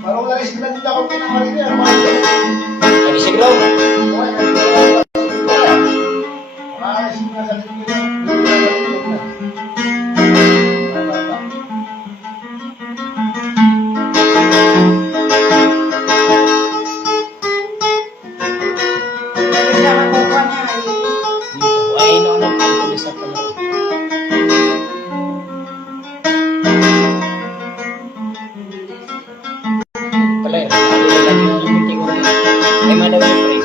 Parang lagi sila dito ako pinamali niya. Lagi siguro. Ay, no, tulis sa pala. Pala yun. Lagi na lumunti ko rin. Ay, madami yung break.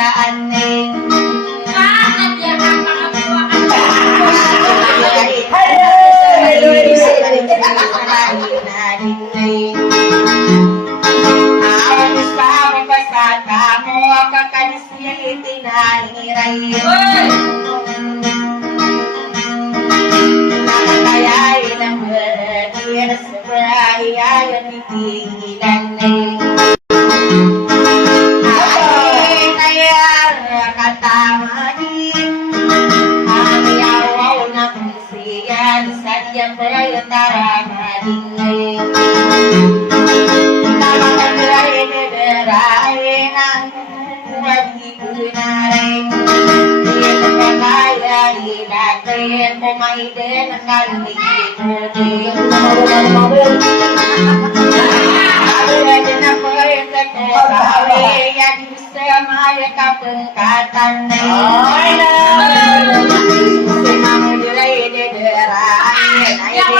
Aneh tinahiray. Nakakayay ng berdir sa berayay at itigilan ay nayar katamanin ang yawaw ng siyan sa diyang berayatarading nakakayay na beray ng wagikunaray kaya ilagay kumaiden ang kaligid Pwede na po yung sabi yan sa mga kapangkatan na si Mamo Dilay Dideray ay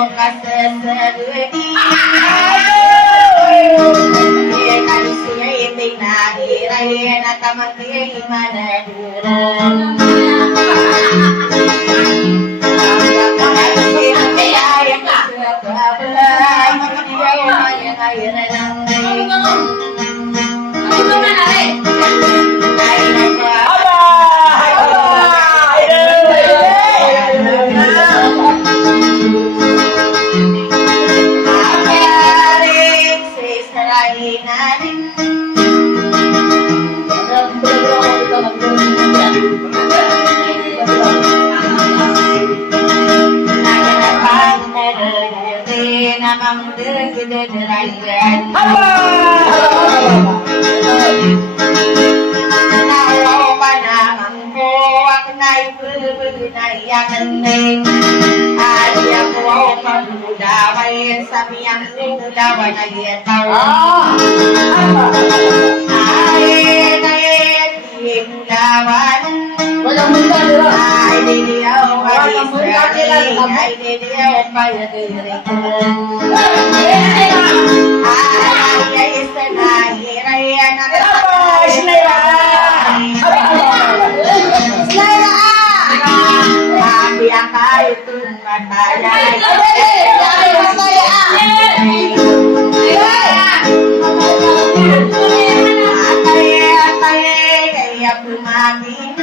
Diyo kasasagudi Kanisiya'y pinahiray na tamangkiya'y manadurong namang degederayan Nawaw pa namang buwak na'y bubunayakan na'y Aliya ko pagudaway sa miyang udawan na yetaw Ay udawan ay didiyaw ay didiyaw payadirik ay isanahirayan Biakay itong matayay kaya pumating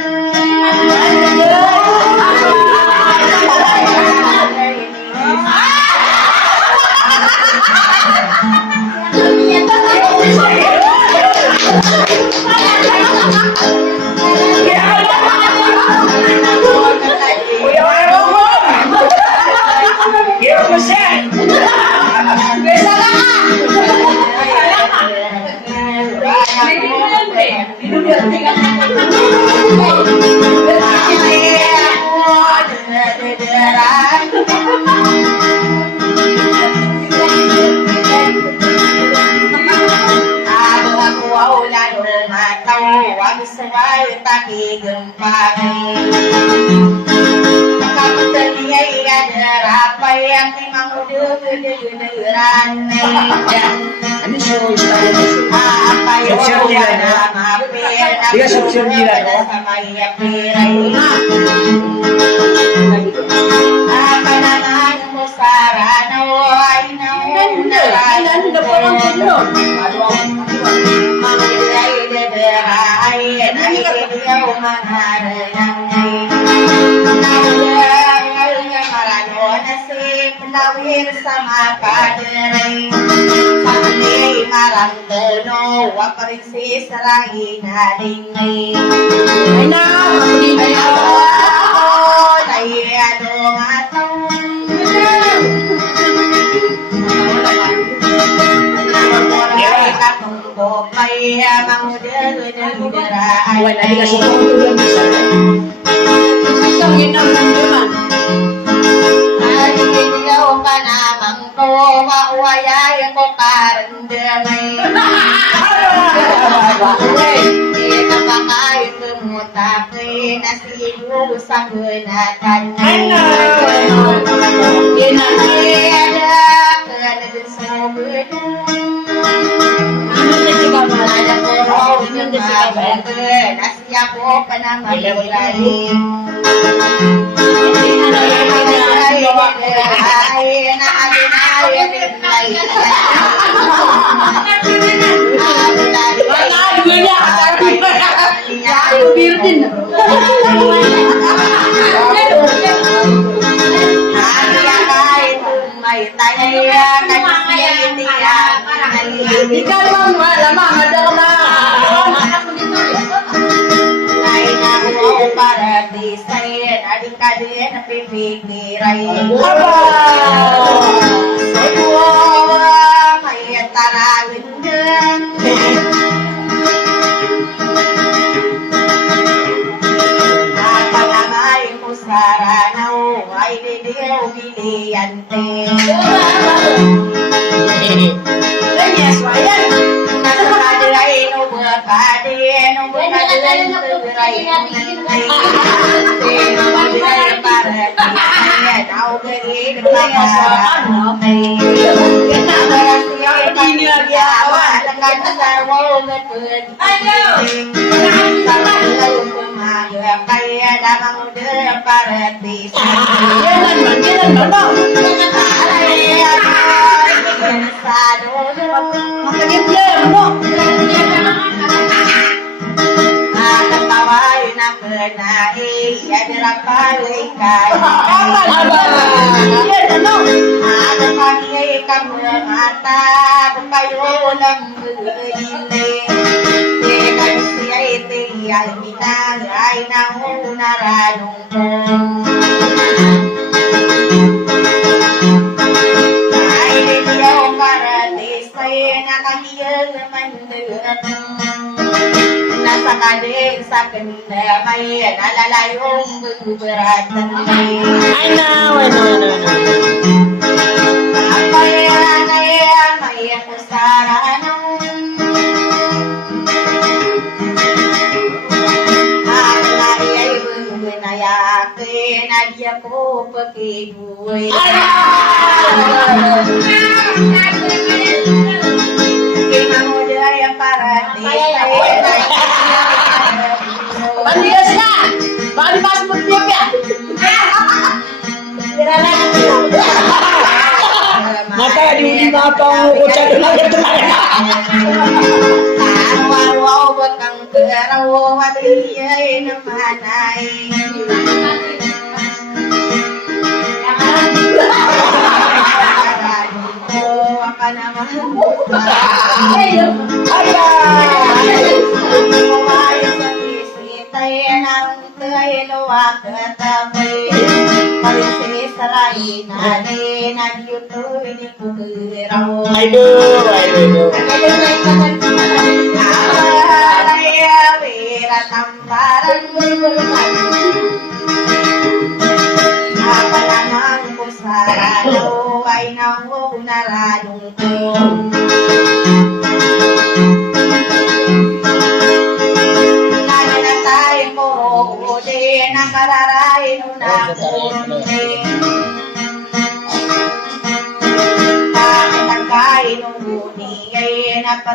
sama kaderay Pagli marang tono Waparisi sarangi nadingay Ay na, mapuli na yun Nayado nga taon Nawamuray katong kopay Mangudel-udel-uderay Wala na kasi tulong isa Isang yun ang nanduman Naligaw ka namang ko, mauwayay ko karandamay. Di ka pa kayo tumutapin, nasilu sa gunatan. Dinahiyada ka na dun sa budong. Wala ko raw yung mabagin, nasya ko pa na malulay. Ay, Ikaw ang malamang, ada ka na. Yes, ayan. Nasa kadeng sa kanila may nalalayong buberatan I know. may kusaraan ay bunayakin adya ko pakibuhay Pandias na! Palipas mo niya ka! Mata di mapang kutsa lang ito na. Araw-araw bakang karaw at iya'y namanay. Ka naman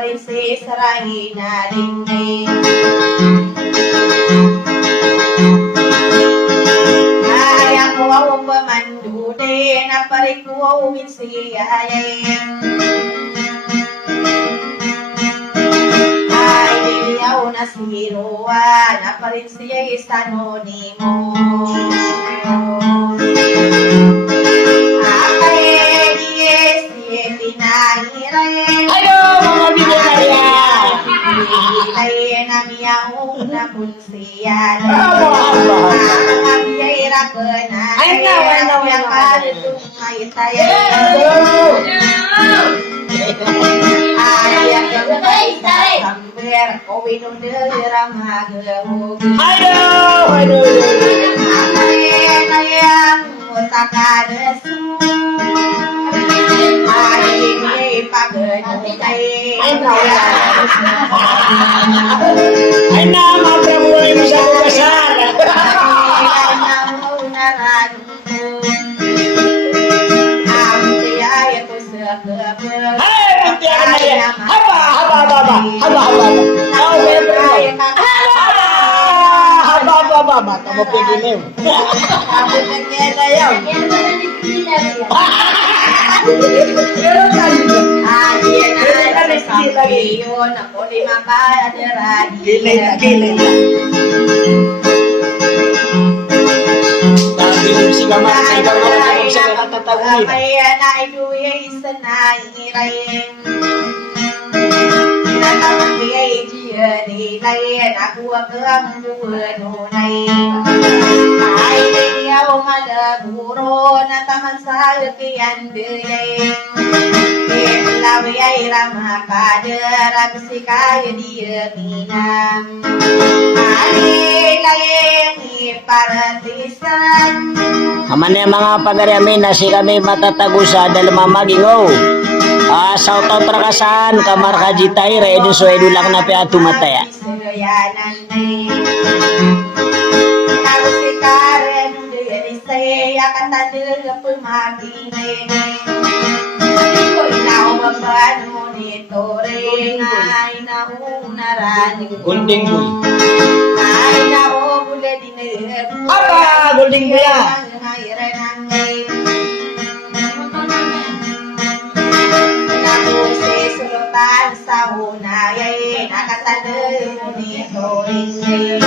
Princess Raina Rinne Kaya ko ang pamandude na parikuawin siya Ay niliyaw na siruwa na parin siya isanonimo Akay yes, siya pinahiray ay namiyaw na kunsiyan ay rakenan ay nawakan may tayo ay ang gagay samber ko winundera maglamog ay ang utakadesu ay pagdutay Ay na, mapramuloy mo sa bukasan. Ay, muntiya na yan. Haba. Haba. Kamu pwede na yun. Kamu pwede na yun. Pero tayo. Ayan na sa sabiyon, ako di mapadara. Gilid. Dati yung si Kamar, sa ibang mga sa katatawin. Kaya na iluya isa na ingirayin. Natamang biyay diya nilayin, ako ang nunay. Ay diyaw malaburo, nataman sa lakihan diyayin. Lawi ay ramah kadar, absi kaya dia minam. Ay layin iparatisan. Aman yung mga pagariamin na si kami matatagusa dahil mamagingo. Shout out rakasan Kamar Haji Tahir edun so edu lang na pa tumataya. Surayanan ay Kasi karen Dari saya kata dia pemakinay. Ko ilaw baban monitoring ay naunaraning. Gunding boy. Ay naubula din Apa Gunding boy ya? Sa unay nakatadal nito ay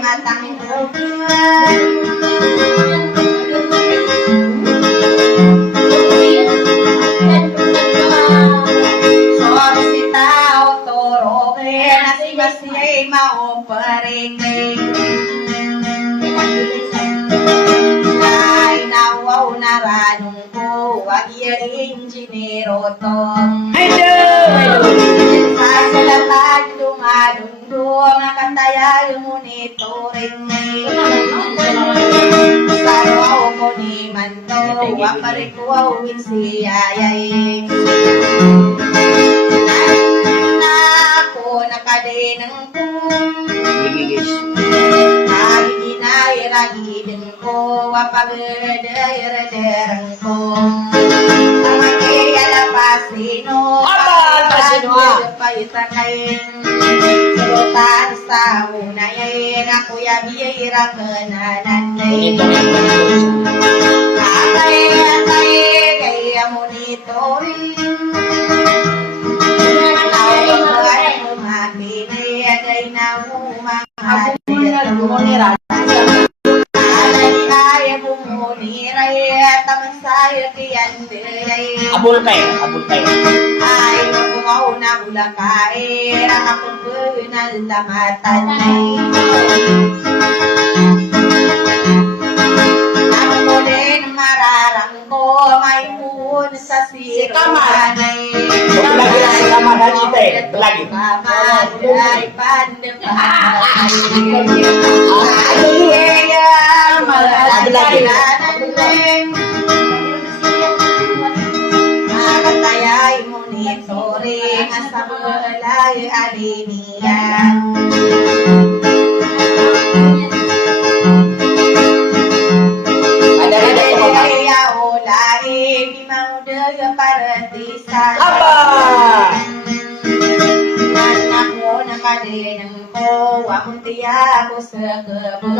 matangin sorry si tao toro nasi mauparing ay nawaw na ranong ko wag injinero tong sasalatan dumadundong nakataya monitoring saraw ko ni manto waparikuawin siyayay ako nakadenang kong ay ginay-ragidin ko wapagdayar-darang ko sama kaya lapasino paitakayin sulutan sa unayin ako yabiyay kananan atay kaya monitoring Abul kayo. ay mabukaw na bulakay akong pinaldamatan ako din mararang ko may puhon sa siruanay Lagi na si Kamar Haji Tahir. Lagi. ay pandemay nakatayay monitoring sa mulay aliniyan kaya ulay di maudaya paratisan anak mo nakadenang ko wakong tiya ko sa kabun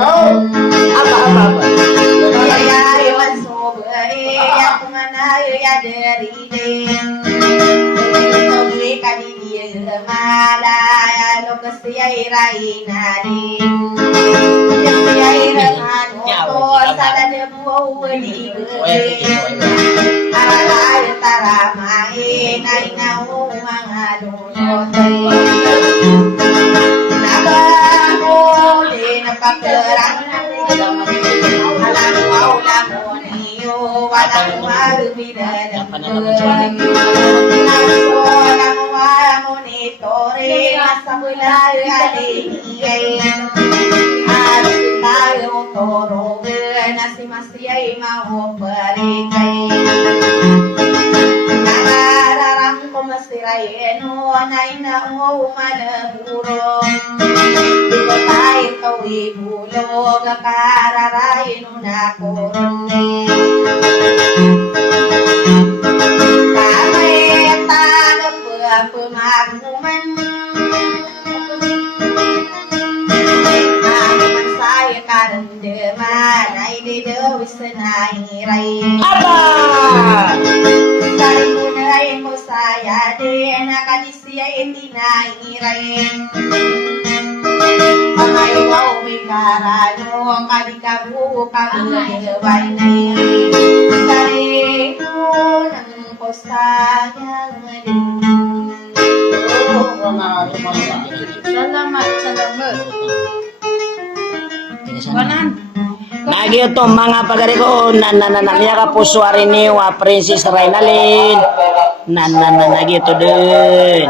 kaya iwan sobay ako nga na ya dari din togi kadidiya malaya lo kasi ay raina din kasi ay ramano ko sana debuo wali alalay taramain ay naong mga lunotay nabako din napagkarang alam ko lang mo niyo walang malubidadang naso lang monitoring sa bulay alingay alas tayo toro na si Masiyay mauparikay narararang ko masirayeno anay na umalahurong di ko tayo kawibulog kararayin na koron kamay tanong pumagmuman man saya karang Anay de dewis nairay. Aba! Dari munay mo saya de nakadisiya itinairay. Amay wow may karano kadikabu kabulay ni. Dari munang posaya ngadin. Salamat, salamat. Banan. Nagyo to mga pagari ko nananangya ka po suwari ni wa Princess Rainalin nagyo to dun.